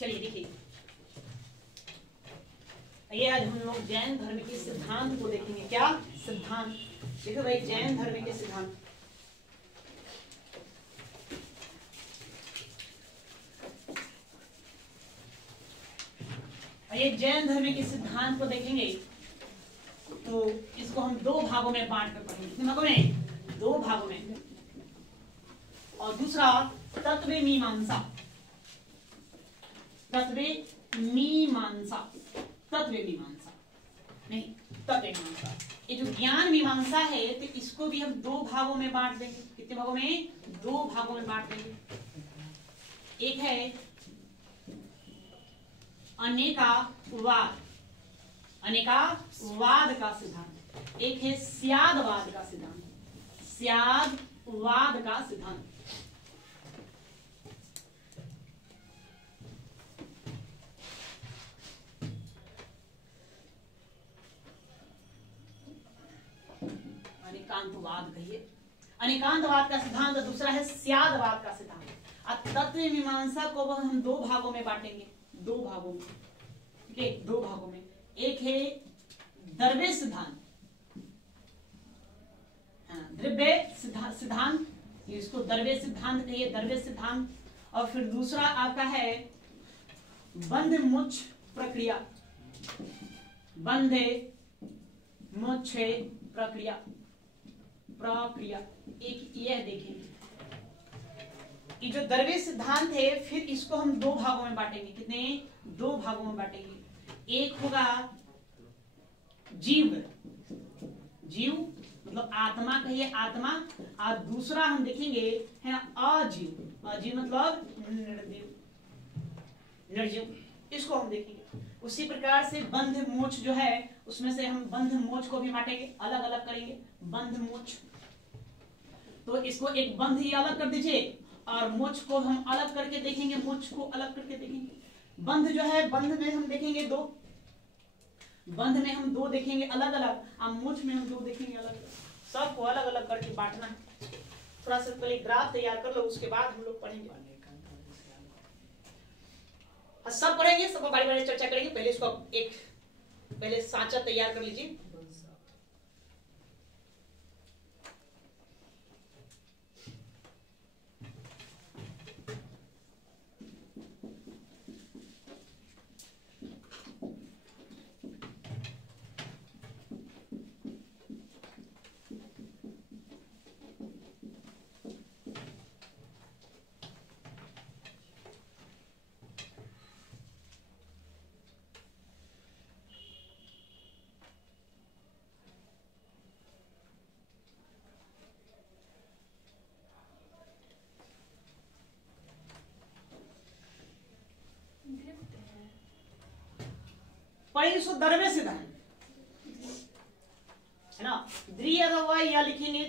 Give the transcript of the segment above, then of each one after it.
चलिए देखिए, ये आज हम लोग जैन धर्म के सिद्धांत को देखेंगे। क्या सिद्धांत? देखो भाई, जैन धर्म के सिद्धांत। ये जैन धर्म के सिद्धांत को देखेंगे तो इसको हम दो भागों में बांट कर पढ़ेंगे। कितने भागों में? दो भागों में। और दूसरा तत्व मीमांसा। तत्व मीमांसा, तत्व मीमांसा नहीं, तत्व मीमांसा। ये जो ज्ञान मीमांसा है तो इसको भी हम दो भागों में बांट देंगे। कितने भागों में? दो भागों में बांट देंगे। एक है अनेकावाद, अनेकावाद का सिद्धांत। एक है स्यादवाद का सिद्धांत, स्यादवाद का सिद्धांत। अनेकांतवाद कहिए, अनेकांतवाद का सिद्धांत। दूसरा है स्यादवाद का सिद्धांत। अब तत्व मीमांसा को हम दो भागों में बांटेंगे, दो भागों में। ठीक है, दो भागों में। एक है द्रव्य सिद्धांत, द्रव्य सिद्धांत, इसको द्रव्य सिद्धांत कहिए, द्रव्य सिद्धांत। और फिर दूसरा आपका है बंध मोक्ष प्रक्रिया, बंध मोक्ष प्रक्रिया, प्रक्रिया। एक यह देखेंगे कि जो द्रव्य सिद्धांत है, फिर इसको हम दो भागों में बांटेंगे। कितने? दो भागों में बांटेंगे। एक होगा जीव, जीव मतलब आत्मा कहिए, आत्मा। और दूसरा हम देखेंगे है अजीव, अजीव मतलब निर्जीव, निर्जीव। इसको हम देखेंगे। उसी प्रकार से बंध मोक्ष जो है, उसमें से हम बंध मोक्ष को भी बांटेंगे, अलग अलग करेंगे। बंध मोक्ष, तो इसको एक बंध ही अलग कर दीजिए और मोक्ष को हम अलग करके देखेंगे, मोक्ष को अलग करके देखेंगे। बंध जो है, बंध में हम देखेंगे दो, बंध में हम दो देखेंगे अलग अलग, और मोक्ष में हम दो देखेंगे अलग अलग। सबको अलग अलग करके बांटना है। थोड़ा सा पहले ग्राफ तैयार कर लो, उसके बाद हम लोग पढ़ेंगे। सब पढ़ेंगे, सब बारी बारी चर्चा करेंगे। पहले इसको एक पहले सांचा तैयार कर लीजिए। पढ़ेंगे इसको द्रव्य सिद्धांत, है ना। द्रि अथवा या लिखेंगे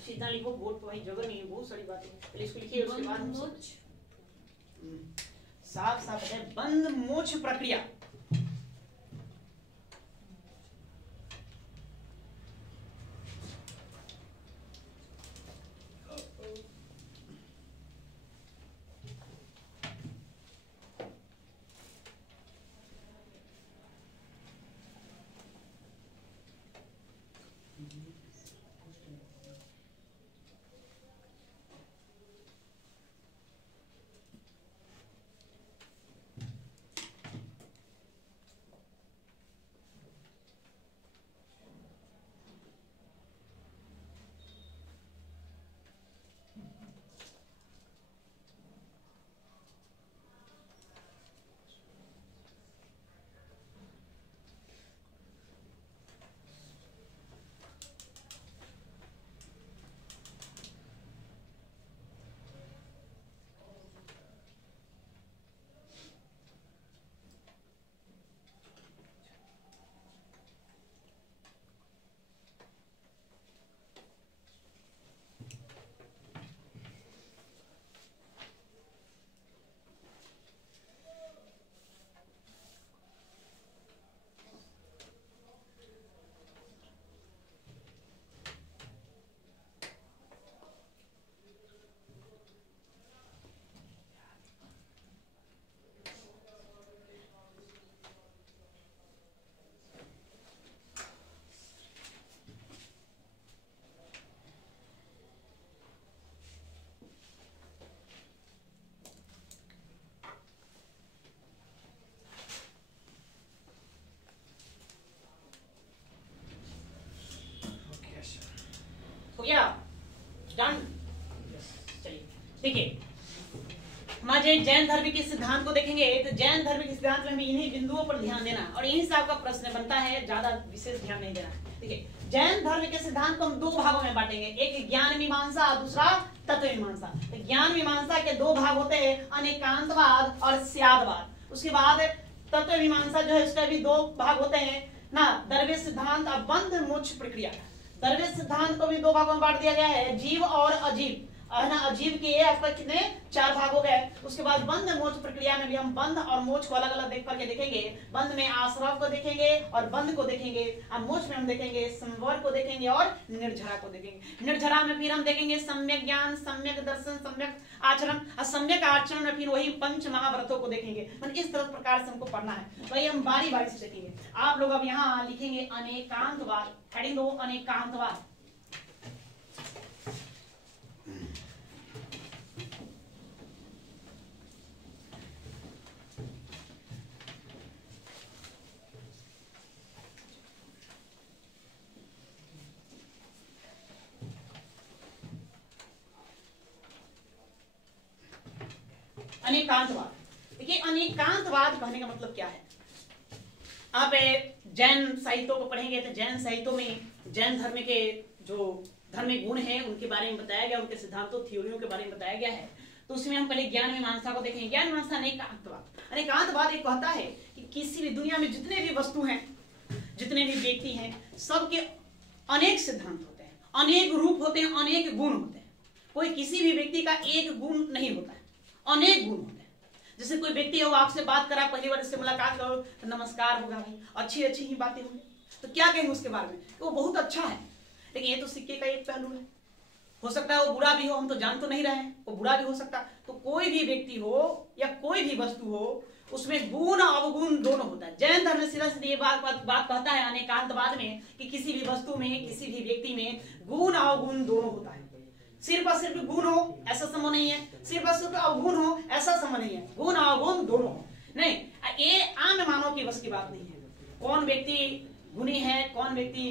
सीधा लिखो, बोर्ड पर वही जगह नहीं है, बहुत सारी बातें। पहले इसको लिखिए, उसके बाद हम साफ साफ है बंध मोक्ष प्रक्रिया। ये जैन धर्म के सिद्धांत को देखेंगे तो जैन धर्म के सिद्धांत में भी इन्हीं बिंदुओं पर ध्यान देना और यहीं से आपका प्रश्न बनता है, ज्यादा विशेष ध्यान नहीं देना। देखिए जैन धर्म के सिद्धांत को हम दो भागों में बांटेंगे, एक ज्ञान मीमांसा और दूसरा तत्व मीमांसा। तो ज्ञान मीमांसा के दो भाग होते हैं, अनेकांतवाद और स्यादवाद। उसके बाद तत्व मीमांसा जो है उसका भी दो भाग होते हैं ना, दरवेश सिद्धांत और बंध मोक्ष प्रक्रिया। दरवेश सिद्धांत को भी दो भागों में बांट दिया गया है, जीव और अजीव है ना। अजीव के आपका कितने चार भाग हो गए। उसके बाद बंध मोक्ष प्रक्रिया में भी हम बंध और मोक्ष को अलग अलग देख करके देखेंगे। बंध में आश्रव को देखेंगे और बंध को देखेंगे, और मोक्ष में हम देखेंगे संवर को देखेंगे और निर्झरा को देखेंगे। निर्झरा में फिर हम देखेंगे सम्यक ज्ञान, सम्यक दर्शन, सम्यक आचरण, और सम्यक आचरण में फिर वही पंच महाव्रतों को देखेंगे। इस तरह प्रकार से हमको पढ़ना है, वही हम बारी बारी से देखेंगे। आप लोग अब यहाँ लिखेंगे अनेकांतवाद, हेडिंग दो अनेकांतवाद। अनेकांतवाद, देखिए अनेकांतवाद कहने का मतलब क्या है। आप जैन साहित्यों को पढ़ेंगे तो जैन साहित्यों में जैन धर्म के जो धर्म गुण हैं उनके बारे में बताया गया, उनके सिद्धांतों थ्योरियों के बारे में बताया गया है। तो उसमें हम पहले ज्ञान मीमांसा को देखेंगे। ज्ञान मीमांसा अनेकांतवाद, अनेकांतवाद एक कहता है कि किसी भी दुनिया में जितने भी वस्तु हैं, जितने भी व्यक्ति हैं, सबके अनेक सिद्धांत होते हैं, अनेक रूप होते हैं, अनेक गुण होते हैं। कोई किसी भी व्यक्ति का एक गुण नहीं होता है, अनेक गुण होते हैं। जैसे कोई व्यक्ति हो, आपसे बात करा, पहली बार इससे मुलाकात करो तो नमस्कार होगा भाई, अच्छी अच्छी ही बातें होंगी, तो क्या कहेंगे उसके बारे में, वो बहुत अच्छा है। लेकिन ये तो सिक्के का एक पहलू है, हो सकता है वो बुरा भी हो, हम तो जान तो नहीं रहे हैं, वो बुरा भी हो सकता। तो कोई भी व्यक्ति हो या कोई भी वस्तु हो, उसमें गुण अवगुण दोनों होता है। जैन धर्म सीधा सीधे ये बात कहता है अनेकांतवाद में कि किसी भी वस्तु में, किसी भी व्यक्ति में गुण अवगुण दोनों होता है। सिर्फ और सिर्फ गुण हो ऐसा संभव नहीं है, सिर्फ और सिर्फ अवगुण हो ऐसा संभव नहीं है, गुण अवगुण दोनों हो। नहीं, ये आम मानव की बस की बात नहीं है। कौन व्यक्ति गुणी है, कौन व्यक्ति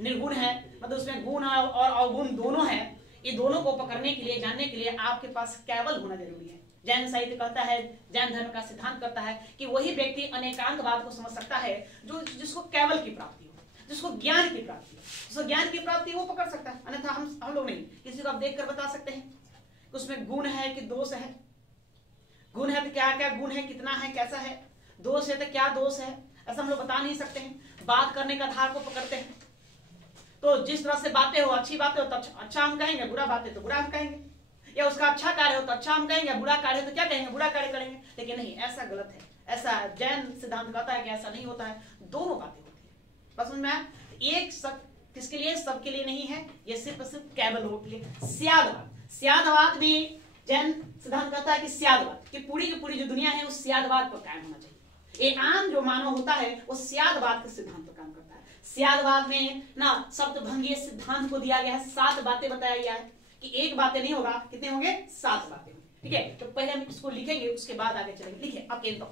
निर्गुण है, मतलब उसमें गुण और अवगुण दोनों है। ये दोनों को पकड़ने के लिए, जानने के लिए आपके पास केवल होना जरूरी है। जैन साहित्य कहता है, जैन धर्म का सिद्धांत करता है कि वही व्यक्ति अनेकांतवाद को समझ सकता है जो जिसको केवल की प्राप्ति हो, जिसको ज्ञान की प्राप्ति हो, जिसको ज्ञान की प्राप्ति वो पकड़ सकता है। अन्यथा हम लोग नहीं। किसी को आप देखकर बता सकते हैं कि उसमें गुण है कि दोष है, गुण है तो क्या क्या गुण है, कितना है, कैसा है, दोष है तो क्या दोष है, ऐसा हम लोग बता नहीं सकते हैं। बात करने का आधार को पकड़ते हैं, तो जिस तरह से बातें हो, अच्छी बातें हो तो अच्छा हम कहेंगे, बुरा बातें तो बुरा हम कहेंगे, या उसका अच्छा कार्य हो तो अच्छा हम कहेंगे, बुरा कार्य हो तो क्या कहेंगे, बुरा कार्य करेंगे। लेकिन नहीं, ऐसा गलत है। ऐसा जैन सिद्धांत कहता है कि ऐसा नहीं होता है, दोनों बातें होती है। बस उनमें एक सब किसके लिए, सबके लिए नहीं है, ये सिर्फ सिर्फ केवल लोगों के लिए। स्यादवाद, स्यादवाद में जैन सिद्धांत कहता है कि स्यादवाद की पूरी जो दुनिया है उस स्यादवाद पर कायम होना चाहिए। एक आम जो मानव होता है वो स्यादवाद के सिद्धांत पर काम करता है। स्यादवाद में ना सप्तभंगीय सिद्धांत को दिया गया है, 7 बातें बताया गया है कि एक बातें नहीं होगा, कितने होंगे, 7 बातें। ठीक है, तो पहले हम इसको लिखेंगे, उसके बाद आगे चलेंगे। लिखे अकेंद्र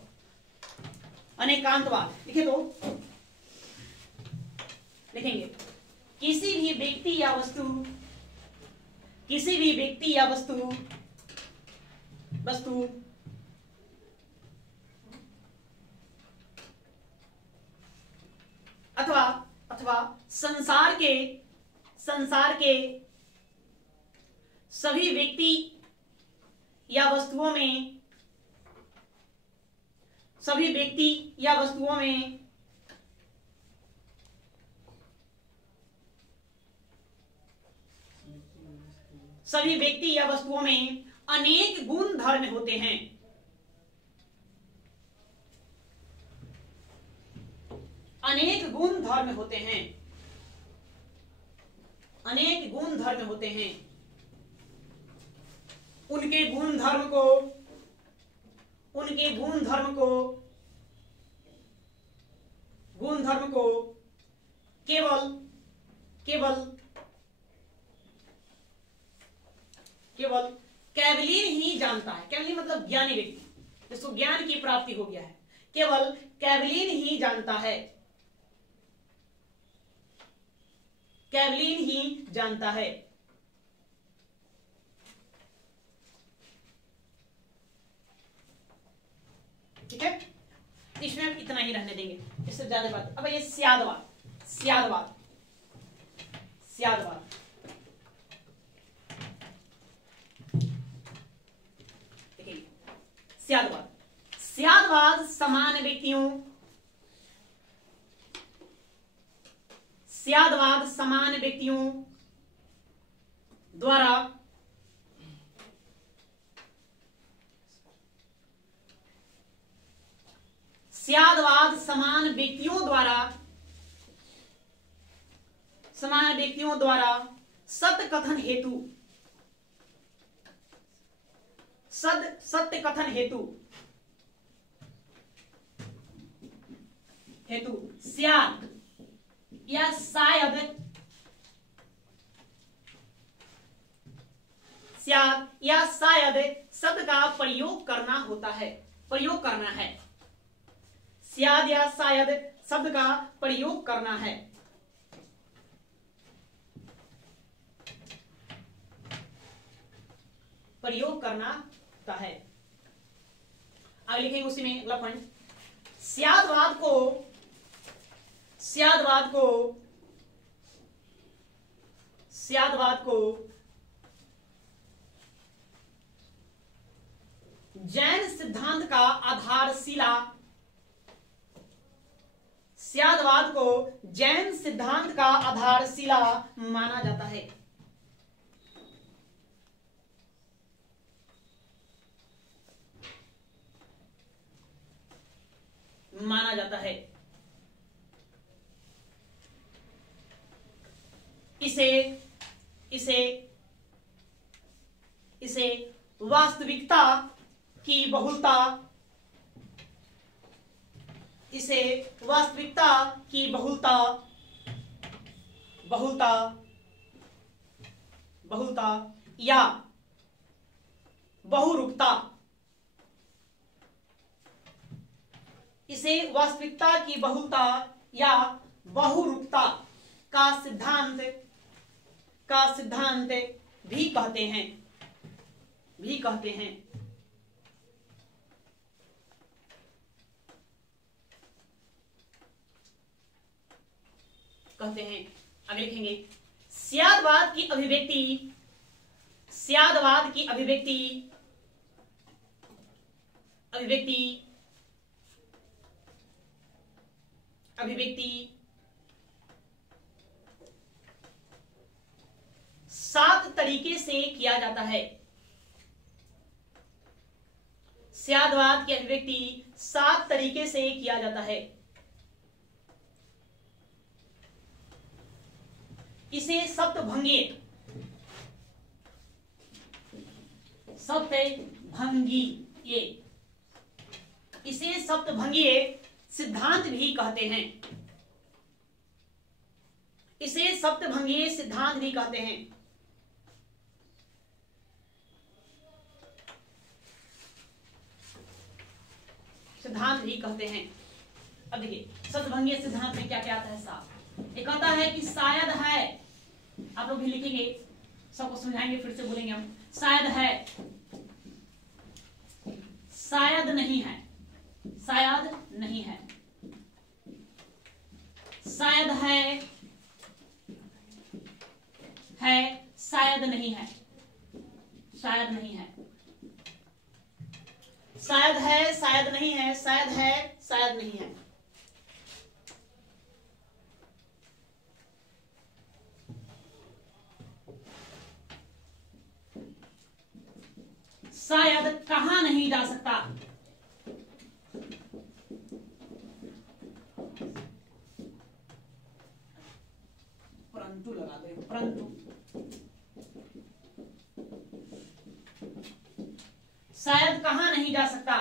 अनेकांतवाद, लिखे तो लिखेंगे किसी भी व्यक्ति या वस्तु, किसी भी व्यक्ति या वस्तु अथवा संसार के सभी व्यक्ति या वस्तुओं में, सभी व्यक्ति या वस्तुओं में सभी व्यक्ति या वस्तुओं में अनेक गुण धर्म होते हैं। अनेक गुण धर्म होते हैं, अनेक गुण धर्म होते हैं। उनके गुण धर्म को, उनके गुण धर्म को, गुण धर्म को केवल केवल केवल केवलीन ही जानता है। केवलीन मतलब ज्ञानी व्यक्ति, जिसको ज्ञान की प्राप्ति हो गया है, केवल केवलीन ही जानता है, केवलीन ही जानता है। नहीं रहने देंगे, इससे ज्यादा बात। अब ये स्यादवाद, स्यादवाद, स्यादवाद, देखिए स्यादवाद, स्यादवाद समान व्यक्तियों, स्यादवाद समान व्यक्तियों द्वारा स्यादवाद समान व्यक्तियों द्वारा, समान व्यक्तियों द्वारा सत्य कथन हेतु, सत्य कथन हेतु, हेतु स्याद या शायद, स्याद या शायद शब्द का प्रयोग करना होता है, प्रयोग करना है, स्याद या शायद शब्द का प्रयोग करना है, प्रयोग करना होता है। आगे लिखेंगे उसी में अगला पॉइंट, स्यादवाद को, स्यादवाद को, स्यादवाद को जैन सिद्धांत का आधारशिला, स्यादवाद को जैन सिद्धांत का आधारशिला माना जाता है, माना जाता है। इसे इसे इसे वास्तविकता की बहुलता, इसे वास्तविकता की बहुलता, बहुलता, बहुलता या बहुरूपता, इसे वास्तविकता की बहुलता या बहुरूपता का सिद्धांत, का सिद्धांत भी कहते हैं, भी कहते हैं। कहते हैं। आगे लिखेंगे स्यादवाद की अभिव्यक्ति, स्यादवाद की अभिव्यक्ति, अभिव्यक्ति, अभिव्यक्ति 7 तरीके से किया जाता है, स्यादवाद की अभिव्यक्ति 7 तरीके से किया जाता है। इसे सप्तभंगीय, सप्तभंगीय, इसे सप्तभंगीय सिद्धांत भी कहते हैं, इसे सप्तभंगीय सिद्धांत भी कहते हैं। सिद्धांत भी कहते हैं। अब देखिए सप्तभंगीय सिद्धांत में क्या क्या आता है साहब। एक आता है कि शायद है, आप लोग भी लिखेंगे, सबको समझाएंगे, फिर से बोलेंगे हम। शायद है, शायद नहीं है, शायद नहीं है, शायद है, शायद नहीं है, शायद नहीं है, शायद है, शायद नहीं है, शायद है, शायद नहीं है। शायद कहां नहीं जा सकता, परंतु लगा दे, परंतु। शायद कहां नहीं जा सकता,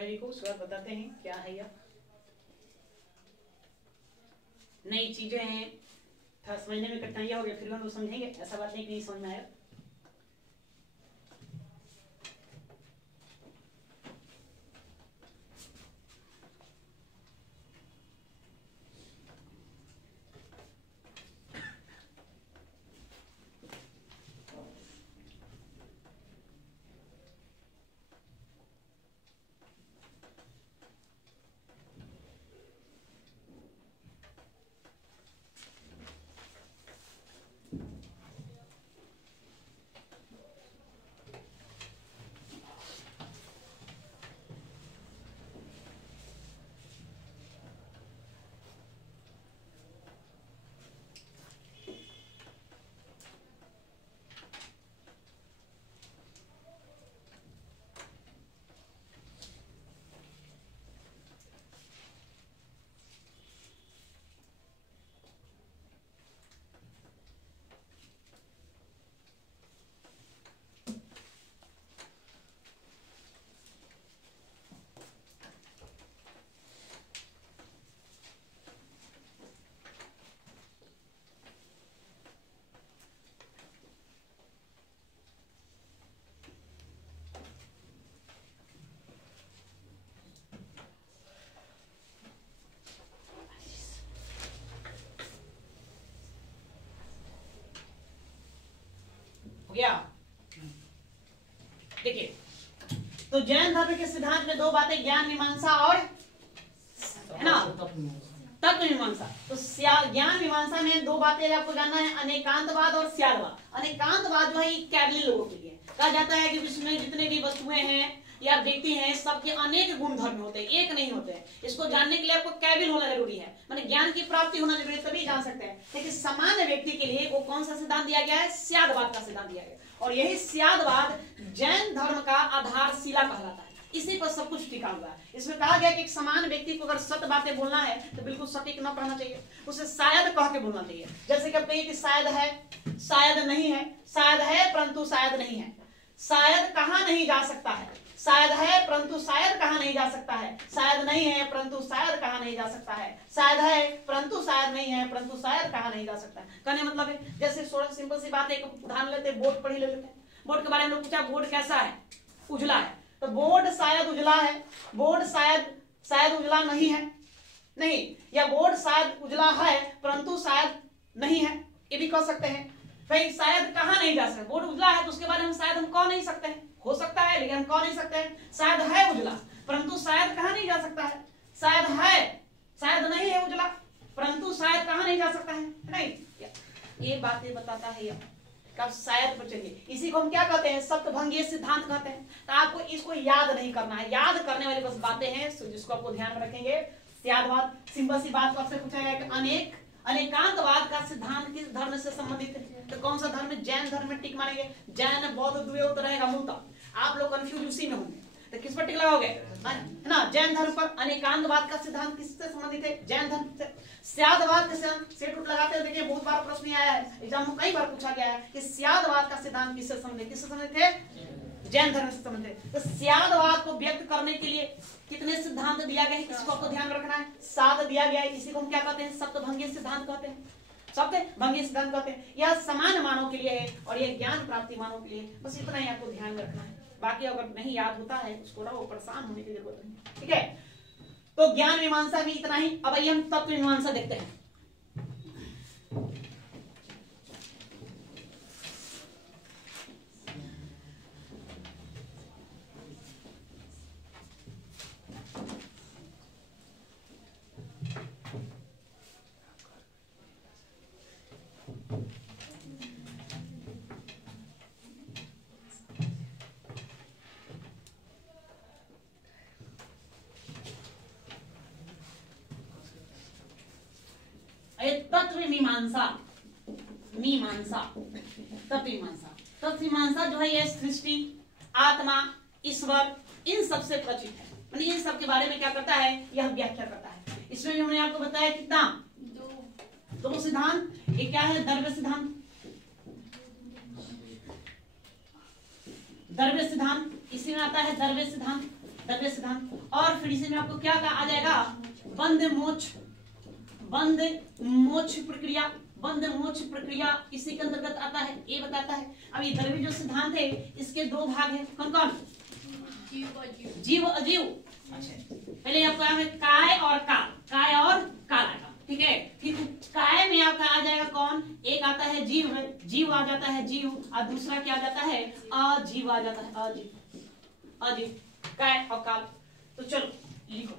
पहली को उसके बाद बताते हैं क्या है यह। नई चीजें हैं, था समझने में कठिनाइयां हो गया, फिर हम लोग समझेंगे, ऐसा बात नहीं कि नहीं समझ में आया। हो गया। देखिए, तो जैन धर्म के सिद्धांत में दो बातें, ज्ञान मीमांसा और, है ना, तत्व मीमांसा। तो ज्ञान मीमांसा में दो बातें आपको जानना है, अनेकांतवाद और स्यादवाद। अनेकांतवाद जो है कैबिल लोगों के लिए कहा जाता है कि विश्व में जितने भी वस्तुएं हैं या व्यक्ति हैं, सबके अनेक गुण धर्म होते हैं, एक नहीं होते हैं। इसको जानने के लिए आपको कैबिल होना जरूरी है, माने ज्ञान की प्राप्ति होना जरूरी है, तभी जान सकते हैं। लेकिन सामान्य व्यक्ति के लिए वो कौन सा सिद्धांत दिया गया है? स्यादवाद का सिद्धांत दिया गया, और यही स्यादवाद जैन धर्म का आधारशिला कहलाता है। इसी पर सब कुछ टिका हुआ है। इसमें कहा गया कि एक समान व्यक्ति को अगर सत्य बातें बोलना है तो बिल्कुल सटीक न कहना चाहिए, उसे शायद कह के बोलना चाहिए। जैसे कि आप कहिए कि शायद है, शायद नहीं है, शायद है परंतु शायद नहीं है, शायद कहा नहीं जा सकता है, शायद है परंतु शायद कहा नहीं जा सकता है, शायद नहीं है परंतु शायद कहा नहीं जा सकता है, शायद है परंतु शायद नहीं है परंतु शायद कहा नहीं जा सकता है। कहने मतलब है, जैसे सिंपल सी बात है, एक उदाहरण लेते हैं, बोर्ड पढ़ लेते हैं। बोर्ड के बारे में लोग पूछा, बोर्ड कैसा है? उजला है। तो बोर्ड शायद उजला है, बोर्ड शायद उजला नहीं है, नहीं, या बोर्ड शायद उजला है परंतु शायद नहीं है, ये भी कह सकते हैं। भाई शायद कहा नहीं जा सकता, बोर्ड उजला है तो उसके बारे में शायद हम कह नहीं सकते हैं, हो सकता है लेकिन हम कह नहीं सकते हैं। शायद है उजला परंतु शायद कहा नहीं जा सकता है, शायद है, शायद नहीं है उजला परंतु शायद कहा नहीं जा सकता है, नहीं, ये बातें बताता है ये। कब शायद पर चलिए, इसी को हम क्या कहते हैं? सप्तभंगीय सिद्धांत कहते हैं। तो आपको इसको याद नहीं करना है, याद करने वाली बस बातें हैं जिसको आपको ध्यान में रखेंगे। स्यादवाद, सिंपल सी बात आपसे पूछा गया कि अनेकांतवाद का सिद्धांत किस धर्म से संबंधित है? तो कौन सा धर्म? जैन धर्म में टिक मारेंगे। जैन बौद्ध द्वैत रहेगा मूलतः। आप लोग कंफ्यूज उसी में होंगे, तो किस पर टिक लगाओगे? है ना, जैन धर्म पर। अनेकांतवाद का सिद्धांत किससे संबंधित है? जैन धर्म से। स्यादवाद के सिद्धांत सेट उठ लगाते हैं। देखिए बहुत बार प्रश्न आया है, एग्जाम में कई बार पूछा गया है कि स्यादवाद का सिद्धांत किससे संबंधित? किससे संबंधित है? जैन धर्म से संबंधित है। तो स्यादवाद को व्यक्त करने के लिए कितने सिद्धांत दिया गया है, इसको आपको ध्यान रखना है। 7 दिया गया है। इसी को हम क्या कहते हैं? सप्तभंगीय सिद्धांत कहते हैं, सप्तभंगीय सिद्धांत कहते हैं। यह समान मानव के लिए है और यह ज्ञान प्राप्ति मानव के लिए। बस इतना ही आपको ध्यान में रखना है, बाकी अगर नहीं याद होता है उसको ना वो परेशान होने की जरूरत नहीं, ठीक है। तो ज्ञान मीमांसा भी इतना ही। अब आइए हम तत्व मीमांसा देखते हैं। तत्व मीमांसा, तत्व मीमांसा जो है ये सृष्टि, आत्मा, ईश्वर, इन सबसे परिचित है। यानी इन सब के बारे में क्या करता है? यह व्याख्या करता है। इसमें भी हमने आपको बताया कितना? दो सिद्धांत। एक क्या है? द्रव्य सिद्धांत, द्रव्य सिद्धांत। इसी में आता है द्रव्य सिद्धांत। द्रव्य सिद्धांत। और फिर इसी में आपको क्या आ जाएगा, बंध मोक्ष प्रक्रिया। बंध मोक्ष प्रक्रिया इसी के अंतर्गत आता है, ये बताता है। अब ये द्रव्य जो सिद्धांत है इसके दो भाग हैं, कौन कौन, जीव अजीव। अच्छा पहले आपका है काय और काल, काय और काल आएगा, ठीक है। फिर काय में आपका आ जाएगा कौन, एक आता है जीव में, जीव आ जाता है जीव, और दूसरा क्या आ जाता है, अजीव आ जाता है, अजीव अजीव, काय और काल। तो चलो लिखो,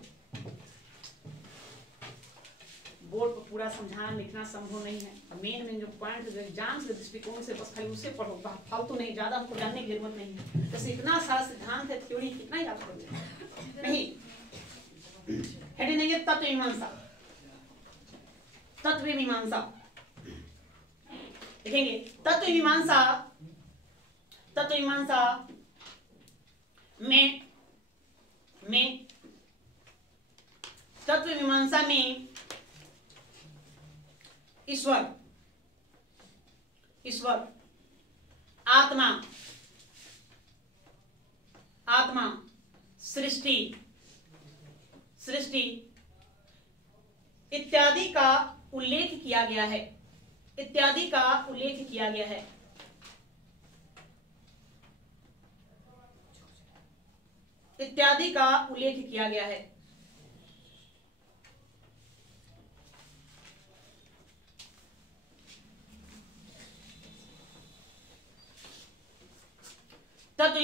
बोर्ड पर पूरा समझाना लिखना संभव नहीं है। मेन जो पॉइंट जो एग्जाम के दृष्टिकोण से बस खाली उससे पढ़ो, फालतू नहीं, ज्यादा हमको जानने की जरूरत नहीं है। जैसे इतना सारा सिद्धांत है, थ्योरी कितना याद करोगे नहीं। हेडिंग देंगे तत्व मीमांसा, तत्व मीमांसा देखेंगे। तत्व मीमांसा, तत्व मीमांसा में तत्व मीमांसा में ईश्वर, आत्मा, सृष्टि इत्यादि का उल्लेख किया गया है, इत्यादि का उल्लेख किया गया है। इत्यादि का उल्लेख किया गया है। तत्व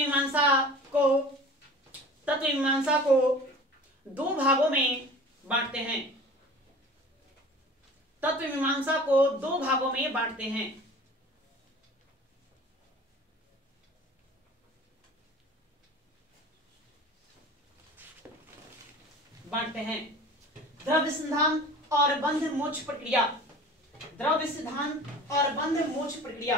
मीमांसा को दो भागों में बांटते हैं। तत्व मीमांसा को दो भागों में बांटते हैं। द्रव्य सिद्धांत और बंध मोक्ष प्रक्रिया, द्रव्य सिद्धांत और बंध मोक्ष प्रक्रिया।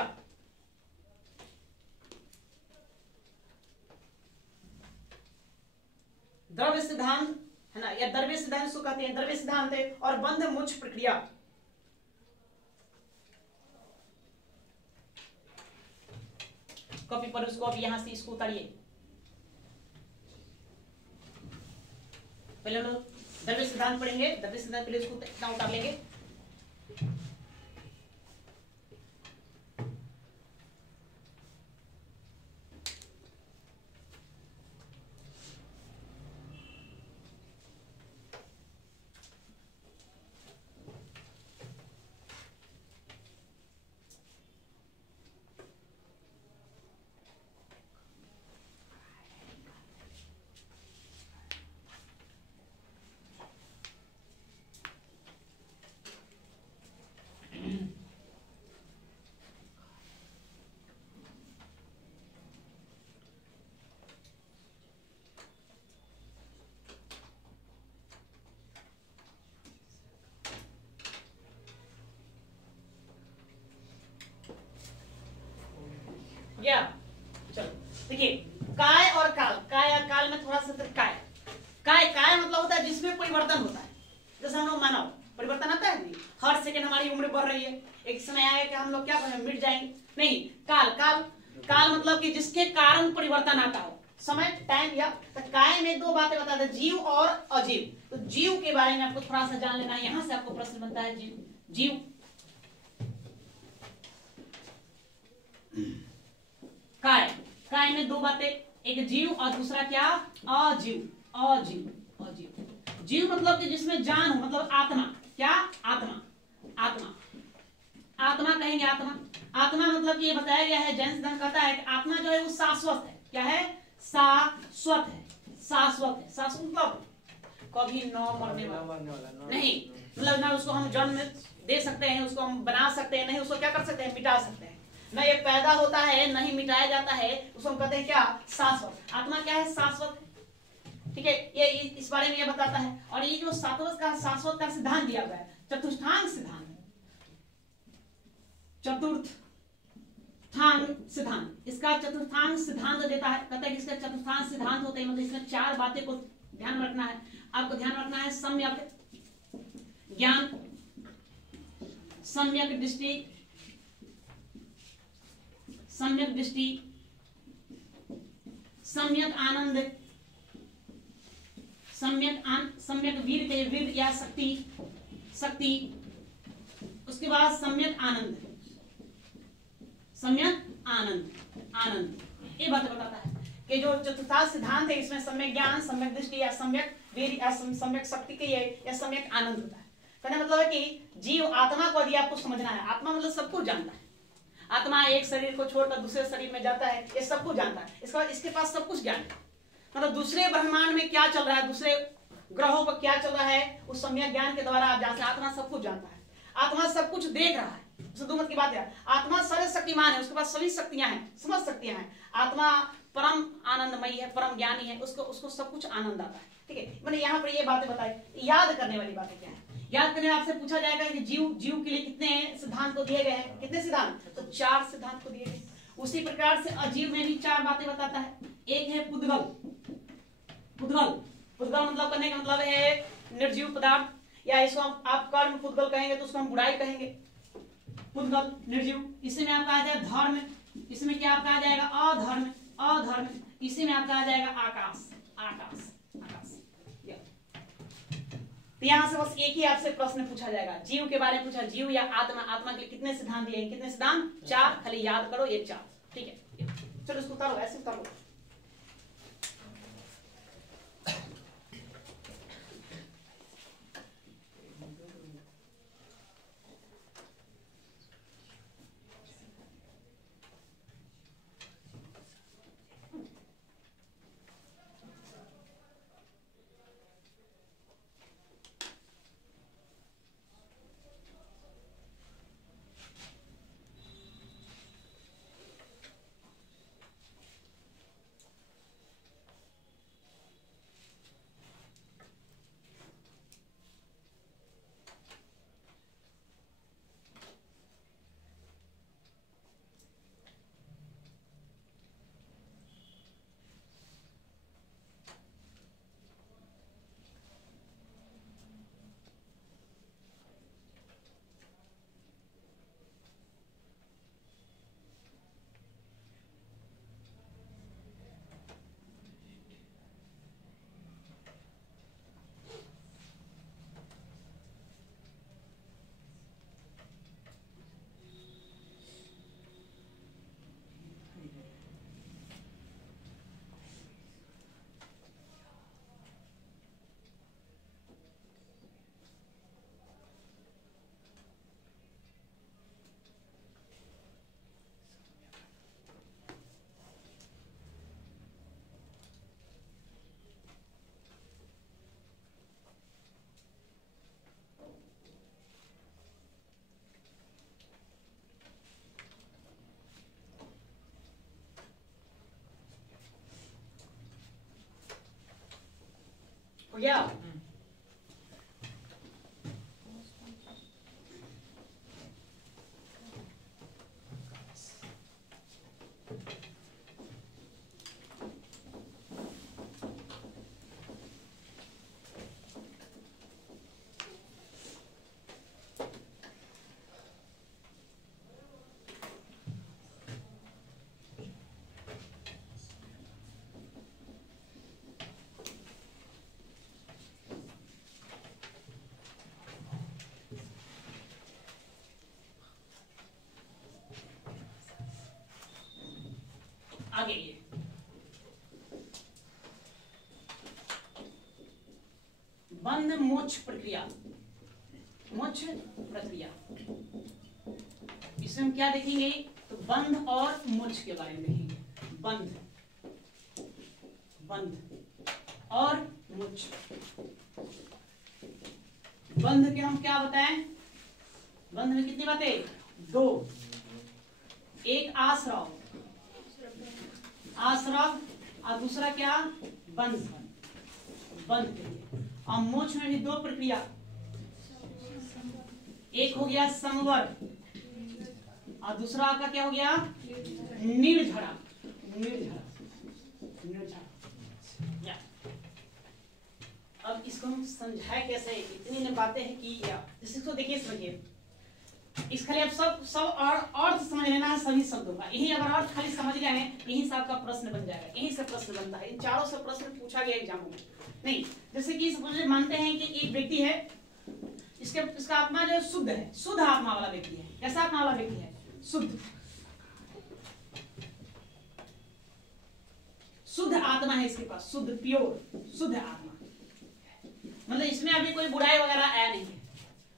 द्रव्य सिद्धांत है ना, या द्रव्य सिद्धांत इसको कहते हैं, द्रव्य सिद्धांत है और बंध मोक्ष प्रक्रिया। कॉपी पर उसको अब यहां से इसको उतारिए। पहले हम लोग द्रव्य सिद्धांत पढ़ेंगे, द्रव्य सिद्धांत पहले इसको इतना उतार लेंगे। गया, चलो देखिए काय और काल, काय और काल में थोड़ा सा काय मतलब होता है जिसमें परिवर्तन होता है। जैसे हम लोग मानव परिवर्तन आता है, हर सेकंड हमारी उम्र बढ़ रही है, एक समय आएगा कि हम लोग क्या करेंगे, मिट जाएंगे। नहीं, काल मतलब कि जिसके कारण परिवर्तन आता हो, समय, टाइम। या तो काय में दो बातें बताते हैं, जीव और अजीव। तो जीव के बारे में आपको थोड़ा सा जान लेना है, यहां से आपको प्रश्न बनता है। जीव काय में दो बातें, एक जीव और दूसरा क्या, अजीव। जीव मतलब कि जिसमें जान हो, मतलब आत्मा। क्या, आत्मा कहेंगे। आत्मा मतलब कि ये बताया गया है, जैन सिद्धांत कहता है कि आत्मा जो है वो शाश्वत है। क्या है, शाश्वत है। शाश्वत मतलब कभी न मरने वाला नहीं, मतलब ना उसको हम जन्म दे सकते हैं, उसको हम बना सकते हैं, नहीं उसको क्या कर सकते हैं, मिटा सकते हैं। न ये पैदा होता है, न ही मिटाया जाता है, उसको हम कहते हैं क्या, शाश्वत। आत्मा क्या है, शाश्वत। ठीक है, ये इस बारे में ये बताता है। और ये जो शाश्वत का सिद्धांत दिया गया है, चतुर्थांग सिद्धांत, इसका चतुर्थांग सिद्धांत देता है। कहता है कि इसका चतुर्थांग सिद्धांत होते हैं, मतलब इसमें चार बातें को ध्यान रखना है। आपको ध्यान रखना है, सम्यक ज्ञान, सम्यक दृष्टि, सम्यक आनंद, सम्यक वीर के वीर या शक्ति शक्ति। उसके बाद सम्यक आनंद, सम्यक आनंद आनंद। ये बात बताता है कि जो चतुर्थ सिद्धांत है इसमें सम्यक ज्ञान, सम्यक दृष्टि या सम्यक वीर या सम्यक शक्ति के या सम्यक आनंद होता है। कहने मतलब है कि जीव आत्मा को यदि आपको समझना है, आत्मा मतलब सब कुछ जानता है। आत्मा एक शरीर को छोड़कर दूसरे शरीर में जाता है, ये सब कुछ जानता है। इसके पास सब कुछ ज्ञान है। मतलब दूसरे ब्रह्मांड में क्या चल रहा है, दूसरे ग्रहों पर क्या चल रहा है, उस सम्यक ज्ञान के द्वारा आप जानते हैं। आत्मा सब कुछ जानता है, आत्मा सब कुछ देख रहा है। दो मत की बात है, आत्मा सर्वशक्तिमान है, उसके पास सभी शक्तियां हैं, समझ शक्तियां हैं। आत्मा परम आनंदमयी है, परम ज्ञानी है, उसको सब कुछ आनंद आता है। ठीक है, मैंने यहाँ पर ये बातें बताई। याद करने वाली बातें क्या है? याद करने आपसे पूछा जाएगा कि जीव के लिए कितने सिद्धांत को दिए गए हैं, कितने सिद्धांत? तो 4 सिद्धांत को दिए गए। उसी प्रकार से अजीव में भी 4 बातें बताता है। एक है पुद्गल। पुद्गल मतलब करने का मतलब है निर्जीव पदार्थ, या इसको आप कर्म पुद्गल कहेंगे तो उसको हम बुराई कहेंगे। पुद्गल निर्जीव। इसी में आपका आ जाएगा धर्म, इसमें क्या आपका आ जाएगा अधर्म, अधर्म। इसी में आपका आ जाएगा आकाश, आकाश, आकाश। तो यहां से बस एक ही आपसे प्रश्न पूछा जाएगा, जीव के बारे में पूछा, जीव या आत्मा, आत्मा के लिए कितने सिद्धांत दिए हैं? कितने सिद्धांत? 4। खाली याद करो ये 4। ठीक है, चलो इसको उतारो, ऐसे उतारो। हो गया? आगे ये बंध मोक्ष प्रक्रिया, मोक्ष प्रक्रिया, इसमें हम क्या देखेंगे? तो बंध और मोक्ष के बारे में देखेंगे। बंध, बंध और मोक्ष। बंध के हम क्या बताएं? बंध में कितनी बातें? 2। एक आश्रव, आश्रव, और दूसरा क्या? बंध, बंध के लिए। और मोक्ष में भी 2 प्रक्रिया, एक हो गया संवर और दूसरा आपका क्या हो गया? निर्झरा, निर्झरा, निर्झरा। अब इसको हम समझाए कैसे? इतनी बातें हैं कि इसको देखिए, समझिए। इस खाली अब सब सब और अर्थ समझ लेना है सभी शब्दों का। यही अगर अर्थ खाली समझ गए हैं, यही से आपका प्रश्न बन जाएगा। यही से प्रश्न बनता है, इन चारों से प्रश्न पूछा गया एग्जाम में। नहीं, जैसे कि समझ मानते हैं कि एक व्यक्ति है, इसका आत्मा जो शुद्ध है, शुद्ध आत्मा वाला व्यक्ति है। कैसा आत्मा वाला व्यक्ति है? शुद्ध, शुद्ध आत्मा है इसके पास, शुद्ध प्योर शुद्ध आत्मा। मतलब इसमें अभी कोई बुराई वगैरह आया नहीं है,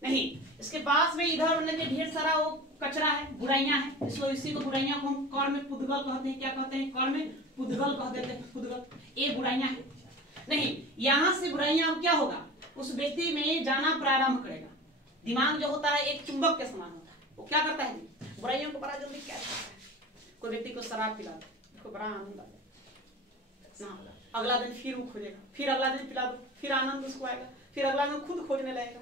नहीं। इसके पास में इधर उधर के ढेर सारा वो कचरा है, बुराइयां हैं। इसको इसी को बुराइयां को हम कर में पुद्गल कहते हैं। क्या कहते हैं? कर में पुद्गल कह देते हैं। पुद्गल ये बुराइयां हैं। नहीं, यहां से बुराइयां अब क्या होगा, उस व्यक्ति में जाना प्रारंभ करेगा। दिमाग जो होता है एक चुंबक के समान होता है, वो क्या करता है, बुराइयों को बड़ा जल्दी क्या करता है। कोई व्यक्ति को शराब पिला दो, उसको बड़ा आनंद आ जाएगा, अगला दिन फिर वो खोजेगा, फिर अगला दिन पिला दो, फिर आनंद उसको आएगा, फिर अगला दिन खुद खोजने लगेगा।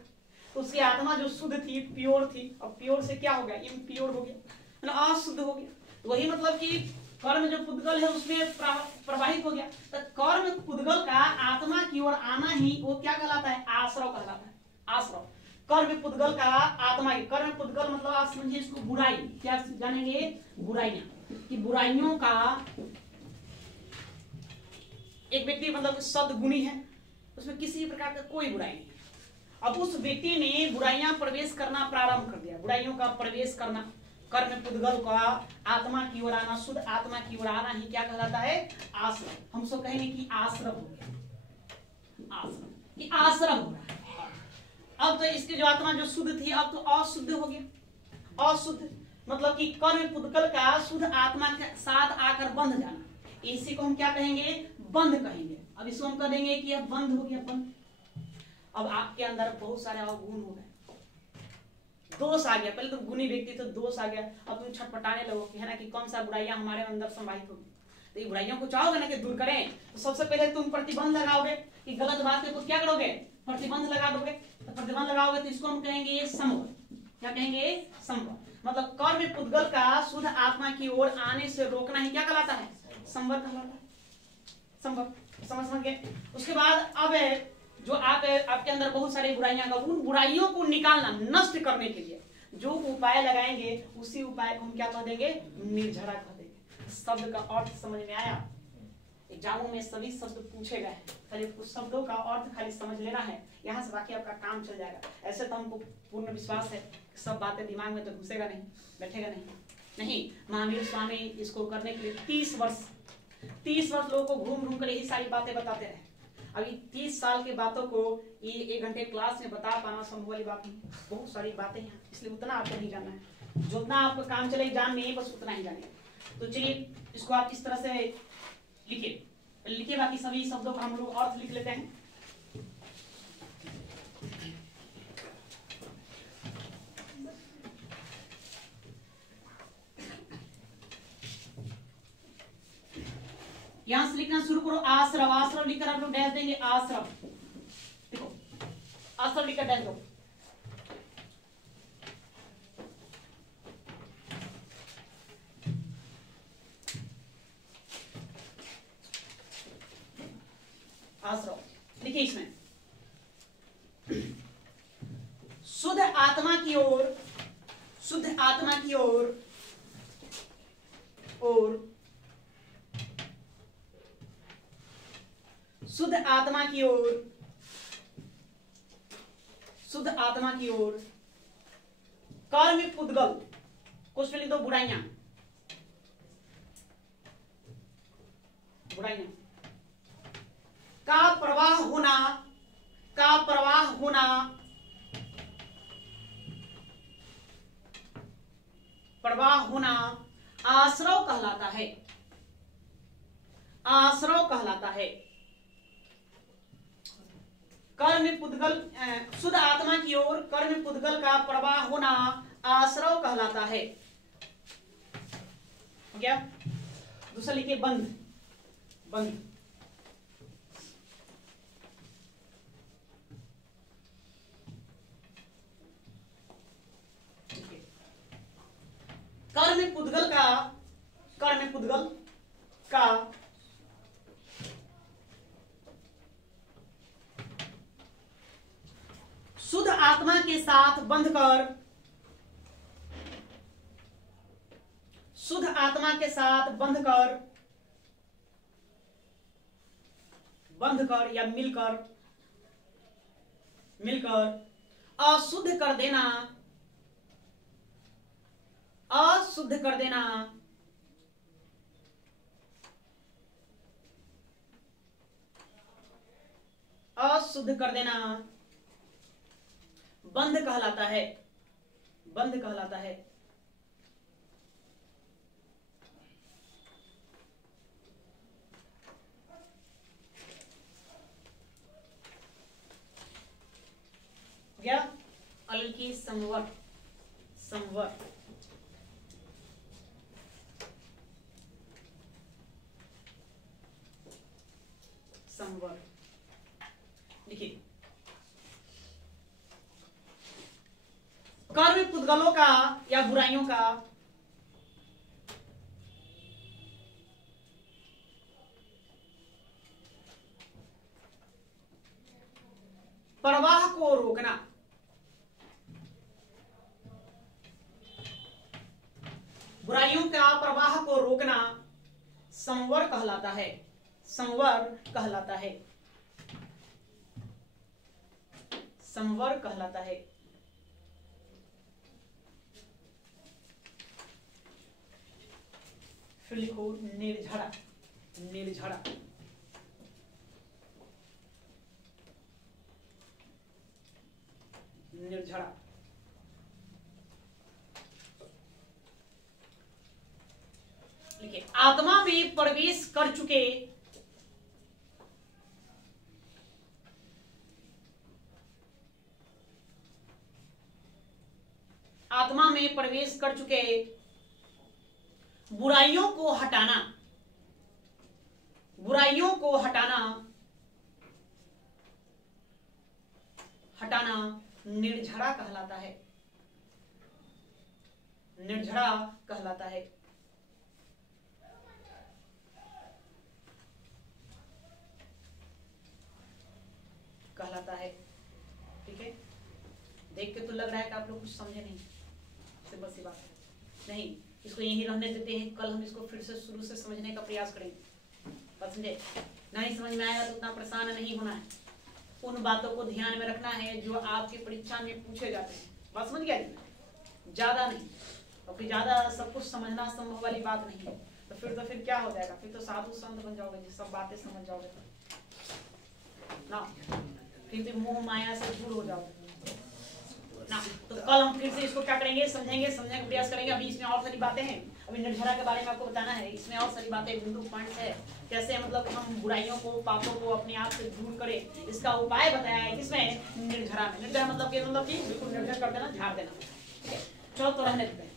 तो उसकी आत्मा जो शुद्ध थी, प्योर थी, और प्योर से क्या हो गया, इम्प्योर हो गया, मतलब अशुद्ध हो गया। तो वही मतलब कि कर्म जो पुद्गल है उसमें प्रवाहित हो गया। तो कर्म पुद्गल का आत्मा की ओर आना ही वो क्या कहलाता है, आश्रव कहलाता है। आश्रव कर्म पुद्गल का आत्मा, कर्म पुद्गल मतलब आप समझिए इसको बुराई। क्या जानेंगे? बुराइयां, कि बुराइयों का एक व्यक्ति मतलब सद्गुणी है, उसमें किसी प्रकार का कोई बुराई नहीं। अब उस व्यक्ति ने बुराइयां प्रवेश करना प्रारंभ कर दिया, बुराइयों का प्रवेश करना, कर्म पुद्गल का आत्मा की ओर आना, शुद्ध आत्मा की ओर आना ही क्या कहलाता है, आश्रव। हम सब कहेंगे कि आश्रव हो गया, आश्रव, ये आश्रव हो रहा है। अब तो इसके जो आत्मा जो शुद्ध थी अब तो अशुद्ध हो गया। अशुद्ध मतलब कि कर्म पुद्गल का शुद्ध आत्मा के साथ आकर बंध जाना, इसी को हम क्या कहेंगे, बंध कहेंगे। अब इसको हम कह देंगे कि अब बंद हो गया, बंद। अब आपके अंदर बहुत सारे अवगुण हो गए, दोष आ गया। पहले तो गुणी व्यक्ति तो दोष आ गया, अब तुम छटपटाने लगो कि है ना कि कौन सा बुराइयां हमारे अंदर संवाहित होगी। तो ये बुराइयों को चाहोगे ना कि दूर करें, तो सबसे पहले तुम प्रतिबंध लगाओगे कि गलत बात है, तो क्या करोगे, प्रतिबंध लगा दोगे। तो प्रतिबंध लगाओगे तो इसको हम कहेंगे संवर। क्या कहेंगे? संवर। मतलब कर्म पुद्गल का शुद्ध आत्मा की ओर आने से रोकना ही क्या कहलाता है, संवर कहलाता है। संवर, समझ गए? उसके बाद अब जो आपके अंदर बहुत सारी बुराइयां, उन बुराइयों को निकालना, नष्ट करने के लिए जो उपाय लगाएंगे उसी उपाय को हम क्या कह देंगे, निर्जरा कह देंगे। शब्द का अर्थ समझ में आया? एग्जामों में सभी शब्द पूछे गए हैं, खाली कुछ शब्दों का अर्थ खाली समझ लेना है, यहाँ से बाकी आपका काम चल जाएगा। ऐसे तो हमको पूर्ण विश्वास है कि सब बातें दिमाग में तो घुसेगा नहीं, बैठेगा नहीं। महावीर स्वामी इसको करने के लिए 30 वर्ष लोगों को घूम घूम कर यही सारी बातें बताते रहे। अभी 30 साल के बातों को ये 1 घंटे क्लास में बता पाना संभव वाली बात नहीं। बहुत सारी बातें हैं, इसलिए उतना आपको नहीं जानना है। जितना आपको काम चले जान नहीं, बस उतना ही जाने। तो चलिए इसको आप इस तरह से लिखिए, बाकी सभी शब्दों का हम लोग अर्थ लिख लेते हैं। यहां से लिखना शुरू करो, आश्रव। आश्रव लिखकर आप लोग डैश देंगे, आश्रव। देखो आश्रव लिखकर डैश दो। आश्रव लिखिए। इसमें शुद्ध आत्मा की ओर, शुद्ध आत्मा की ओर शुद्ध आत्मा की ओर, शुद्ध आत्मा की ओर कर्म पुद्गल, कुछ लिख दो, बुराइयां, बुराइयां का प्रवाह होना, का प्रवाह होना, प्रवाह होना आश्रव कहलाता है, आश्रव कहलाता है। कर्म पुद्गल, शुद्ध आत्मा की ओर कर्म पुद्गल का प्रवाह होना आश्रव कहलाता है। हो गया? दूसरा लिखिए, बंध। बंध कर्म पुद्गल का, कर्म पुद्गल का शुद्ध आत्मा के साथ बंध कर, शुद्ध आत्मा के साथ बंध कर या मिलकर अशुद्ध कर देना, बंध कहलाता है। क्या अल की संवर देखिए, कर्म पुद्गलों का या बुराइयों का प्रवाह को रोकना, बुराइयों का प्रवाह को रोकना संवर कहलाता है। फिर लिखो निर्झरा। लिखिए, आत्मा में प्रवेश कर चुके बुराइयों को हटाना निर्झरा कहलाता है। ठीक है, देख के तो लग रहा है कि आप लोग कुछ समझे नहीं, सिंपल सी बात है। नहीं, इसको यहीं रहने देते हैं, कल हम इसको फिर से शुरू से समझने का प्रयास करेंगे। बात समझे? नहीं समझ में आएगा तो उतना परेशान नहीं होना है, उन बातों को ध्यान में रखना है जो आपकी परीक्षा में पूछे जाते हैं। बात समझ गया? ज्यादा नहीं, क्योंकि ज्यादा सब कुछ समझना संभव वाली बात नहीं है। तो फिर क्या हो जाएगा? फिर तो साधु संत बन जाओगे, जिस सब बातें समझ जाओगे ना, फिर भी मोह माया से दूर हो जाओगे ना। तो कल हम फिर से इसको क्या करेंगे, समझने का प्रयास करेंगे। अभी इसमें और सारी बातें हैं, अभी निर्झरा के बारे में आपको बताना है। इसमें और सारी बातें, बिंदु पॉइंट्स है, कैसे मतलब हम बुराइयों को, पापों को अपने आप से दूर करें, इसका उपाय बताया है। किसमें? निर्झरा में। निर्झरा मतलब कि बिल्कुल निर्झर कर देना, झाड़ देना। चलो तो रहने देते हैं।